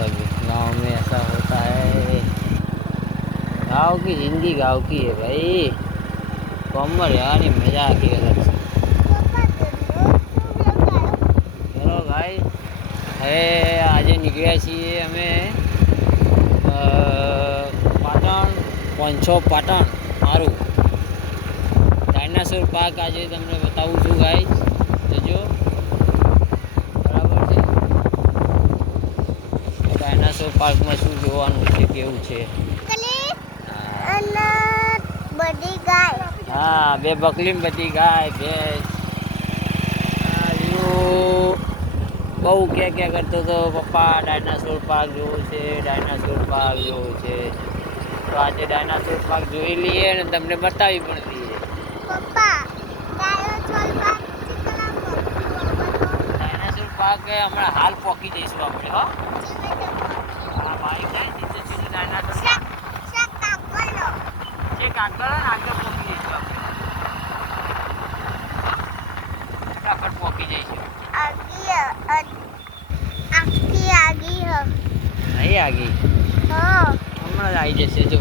सब गांव में ऐसा होता है। गांव की जिंदगी गांव की है भाई। कॉमर यार ये मजा आती है अलग से। चलो भाई હવે આજે નીકળ્યા છીએ અમે પાટણ પોંછો પાટણ મારું ડાયનાસોર પાર્ક આજે તમને બતાવું છું ગાઈસ જોજો બરાબર છે ડાયનાસોર પાર્કમાં શું જોવાનું છે કેવું છે બધી ગાય હા બે બકલી બધી ગાય ભેંસ બહુ ક્યાં કરતો હતો પપ્પા ડાયનાસોર પાર્ક જોવું છે ડાયનાસોર પાર્ક જોવું છે તો આજે ડાયનાસોર પાર્ક જોઈ લઈએ અને તમને બતાવી પણ દઈએ પપ્પા ડાયનાસોર પાર્ક હમણાં હાલ પહોંચી જઈશું આપણે હો હા ભાઈ જાય સીધે સીધું ડાયનાસોર પાર્ક એક આગળ પહોંચી જઈશું આપણે પહોંચી જઈશું આખી આગી નહીં આગી હા હમણાં જ આવી જશે જો